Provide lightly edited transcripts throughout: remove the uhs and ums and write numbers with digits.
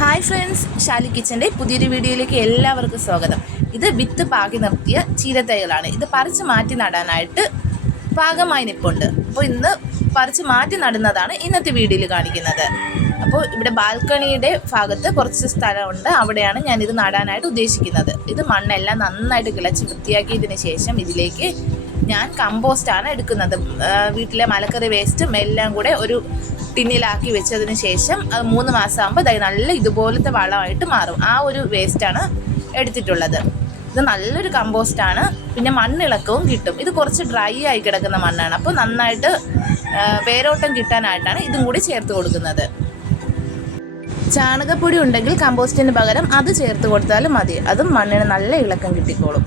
Hi friends, Shali കിച്ചൻ്റെ പുതിയൊരു വീഡിയോയിലേക്ക് എല്ലാവർക്കും സ്വാഗതം. ഇത് വിത്ത് പാകി നിർത്തിയ ചീരത്തൈകളാണ്. ഇത് പറിച്ച് മാറ്റി നടാനായിട്ട് പാകമായി നിൽപ്പുണ്ട്. അപ്പോൾ ഇന്ന് പറിച്ച് മാറ്റി നടുന്നതാണ് ഇന്നത്തെ വീഡിയോയിൽ കാണിക്കുന്നത്. അപ്പോൾ ഇവിടെ ബാൽക്കണിയുടെ ഭാഗത്ത് കുറച്ച് സ്ഥലമുണ്ട്, അവിടെയാണ് ഞാനിത് നടാനായിട്ട് ഉദ്ദേശിക്കുന്നത്. ഇത് മണ്ണെല്ലാം നന്നായിട്ട് കിളച്ച് വൃത്തിയാക്കിയതിന് ശേഷം ഇതിലേക്ക് ഞാൻ കമ്പോസ്റ്റാണ് എടുക്കുന്നത്. വീട്ടിലെ മലക്കറി വേസ്റ്റും എല്ലാം കൂടെ ഒരു ടിന്നിലാക്കി വെച്ചതിന് ശേഷം അത് 3 മാസമാകുമ്പോൾ നല്ല ഇതുപോലത്തെ വളമായിട്ട് മാറും. ആ ഒരു വേസ്റ്റാണ് എടുത്തിട്ടുള്ളത്. ഇത് നല്ലൊരു കമ്പോസ്റ്റാണ്. പിന്നെ മണ്ണിളക്കവും കിട്ടും. ഇത് കുറച്ച് ഡ്രൈ ആയി കിടക്കുന്ന മണ്ണാണ്, അപ്പോൾ നന്നായിട്ട് വേരോട്ടം കിട്ടാനായിട്ടാണ് ഇതും കൂടി ചേർത്ത് കൊടുക്കുന്നത്. ചാണകപ്പൊടി ഉണ്ടെങ്കിൽ കമ്പോസ്റ്റിന് പകരം അത് ചേർത്ത് കൊടുത്താലും മതി. അതും മണ്ണിന് നല്ല ഇളക്കം കിട്ടിക്കോളും.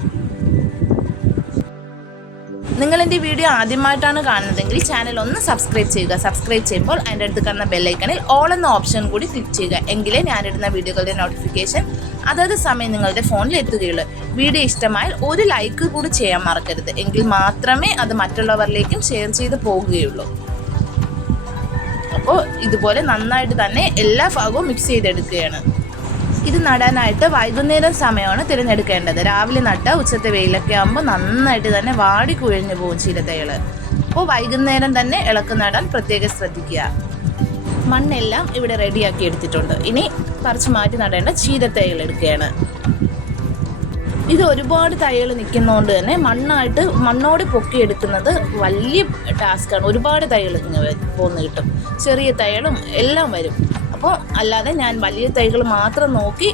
നിങ്ങൾ എൻ്റെ വീഡിയോ ആദ്യമായിട്ടാണ് കാണുന്നതെങ്കിൽ ചാനൽ ഒന്ന് സബ്സ്ക്രൈബ് ചെയ്യുക. സബ്സ്ക്രൈബ് ചെയ്യുമ്പോൾ അതിൻ്റെ അടുത്ത് കാണുന്ന ബെല്ലൈക്കണിൽ ഓൾ എന്ന ഓപ്ഷൻ കൂടി ക്ലിക്ക് ചെയ്യുക. എങ്കിലേ ഞാനിടുന്ന വീഡിയോകളുടെ നോട്ടിഫിക്കേഷൻ അതത് സമയം നിങ്ങളുടെ ഫോണിൽ എത്തുകയുള്ളൂ. വീഡിയോ ഇഷ്ടമായാൽ ഒരു ലൈക്ക് കൂടി ചെയ്യാൻ മറക്കരുത്. എങ്കിൽ മാത്രമേ അത് മറ്റുള്ളവരിലേക്കും ഷെയർ ചെയ്ത് പോകുകയുള്ളൂ. അപ്പോൾ ഇതുപോലെ നന്നായിട്ട് തന്നെ എല്ലാ ഭാഗവും മിക്സ് ചെയ്തെടുക്കുകയാണ്. ഇത് നടാനായിട്ട് വൈകുന്നേരം സമയമാണ് തിരഞ്ഞെടുക്കേണ്ടത്. രാവിലെ നട്ട ഉച്ചത്തെ വെയിലൊക്കെ ആകുമ്പോൾ നന്നായിട്ട് തന്നെ വാടി കുഴഞ്ഞു പോകും ചീരത്തൈകൾ. അപ്പോൾ വൈകുന്നേരം തന്നെ ഇളക്ക് നടാൻ പ്രത്യേകം ശ്രദ്ധിക്കുക. മണ്ണെല്ലാം ഇവിടെ റെഡിയാക്കി എടുത്തിട്ടുണ്ട്. ഇനി പറിച്ച് മാറ്റി നടേണ്ട ചീരത്തൈകൾ എടുക്കുകയാണ്. ഇത് ഒരുപാട് തൈകൾ നിൽക്കുന്നതുകൊണ്ട് തന്നെ മണ്ണോട് പൊക്കിയെടുക്കുന്നത് വലിയ ടാസ്ക്കാണ്. ഒരുപാട് തൈകൾ പോന്ന് കിട്ടും. ചെറിയ തൈകളും എല്ലാം വരും. അപ്പോൾ അല്ലാതെ ഞാൻ വലിയ തൈകൾ മാത്രം നോക്കി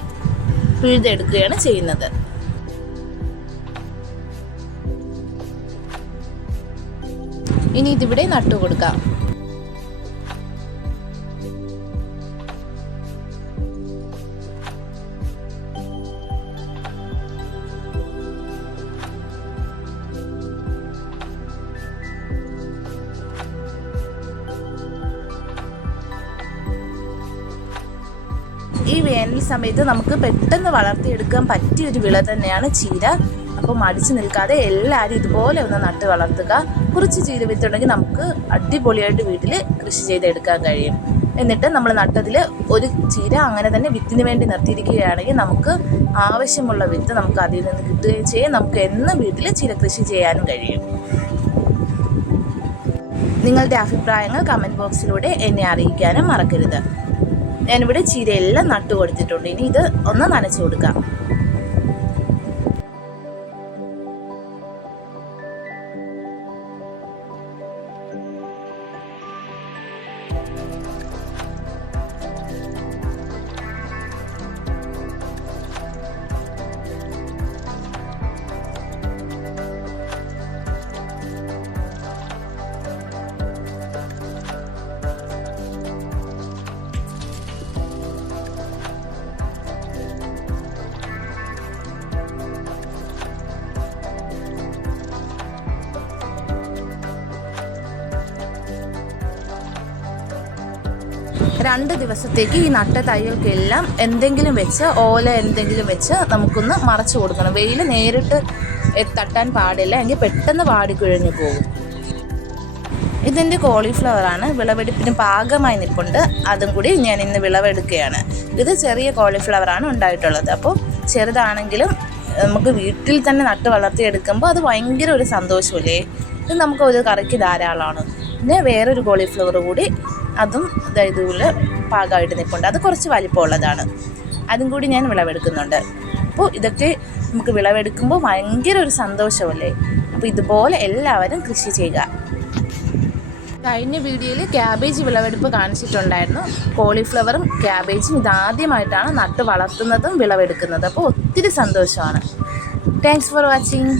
പിഴുതെടുക്കുകയാണ് ചെയ്യുന്നത്. ഇനി ഇതിവിടെ നട്ടുകൊടുക്കാം. ഈ വേനൽ സമയത്ത് നമുക്ക് പെട്ടെന്ന് വളർത്തിയെടുക്കാൻ പറ്റിയൊരു വിള തന്നെയാണ് ചീര. അപ്പോൾ മടിച്ചു നിൽക്കാതെ എല്ലാവരും ഇതുപോലെ ഒന്ന് നട്ട് വളർത്തുക. കുറച്ച് ചീര വിത്തുണ്ടെങ്കിൽ നമുക്ക് അടിപൊളിയായിട്ട് വീട്ടിൽ കൃഷി ചെയ്തെടുക്കാൻ കഴിയും. എന്നിട്ട് നമ്മൾ നട്ടതിൽ ഒരു ചീര അങ്ങനെ തന്നെ വിത്തിന് വേണ്ടി നിർത്തിയിരിക്കുകയാണെങ്കിൽ നമുക്ക് ആവശ്യമുള്ള വിത്ത് നമുക്ക് അതിൽ നിന്ന് കിട്ടുകയും ചെയ്യും. നമുക്ക് എന്നും വീട്ടിൽ ചീര കൃഷി ചെയ്യാനും കഴിയും. നിങ്ങളുടെ അഭിപ്രായങ്ങൾ കമൻറ്റ് ബോക്സിലൂടെ എന്നെ അറിയിക്കാനും മറക്കരുത്. ഞാനിവിടെ ചീരയെല്ലാം നട്ടു കൊടുത്തിട്ടുണ്ട്. ഇനി ഇത് ഒന്ന് നനച്ചു കൊടുക്കാം. രണ്ട് ദിവസത്തേക്ക് ഈ നട്ട തൈകൾക്കെല്ലാം എന്തെങ്കിലും വെച്ച് ഓല എന്തെങ്കിലും വെച്ച് നമുക്കൊന്ന് മറച്ചു കൊടുക്കണം. വെയിൽ നേരിട്ട് തട്ടാൻ പാടില്ല, എങ്കിൽ പെട്ടെന്ന് വാടിക്കുഴഞ്ഞു പോകും. ഇതെൻ്റെ കോളിഫ്ലവറാണ്. വിളവെടുപ്പിന് പാകമായി നിൽപ്പുണ്ട്. അതും കൂടി ഞാൻ ഇന്ന് വിളവെടുക്കുകയാണ്. ഇത് ചെറിയ കോളിഫ്ലവറാണ് ഉണ്ടായിട്ടുള്ളത്. അപ്പോൾ ചെറുതാണെങ്കിലും നമുക്ക് വീട്ടിൽ തന്നെ നട്ട് വളർത്തിയെടുക്കുമ്പോൾ അത് ഭയങ്കര ഒരു സന്തോഷമല്ലേ. ഇത് നമുക്ക് ഒരു കറിക്ക് ധാരാളമാണ്. പിന്നെ വേറൊരു കോളിഫ്ലവർ കൂടി, അതും ഇതുപോലെ പാകമായിട്ട് നിൽപ്പുണ്ട്. അത് കുറച്ച് വലിപ്പമുള്ളതാണ്. അതും കൂടി ഞാൻ വിളവെടുക്കുന്നുണ്ട്. അപ്പോൾ ഇതൊക്കെ നമുക്ക് വിളവെടുക്കുമ്പോൾ ഭയങ്കര ഒരു സന്തോഷമല്ലേ. അപ്പോൾ ഇതുപോലെ എല്ലാവരും കൃഷി ചെയ്യുക. കഴിഞ്ഞ വീഡിയോയിൽ ക്യാബേജ് വിളവെടുപ്പ് കാണിച്ചിട്ടുണ്ടായിരുന്നു. കോളിഫ്ലവറും ക്യാബേജും ഇതാദ്യമായിട്ടാണ് നട്ട് വളർത്തുന്നതും വിളവെടുക്കുന്നത്. അപ്പോൾ ഒത്തിരി സന്തോഷമാണ്. Thanks for watching.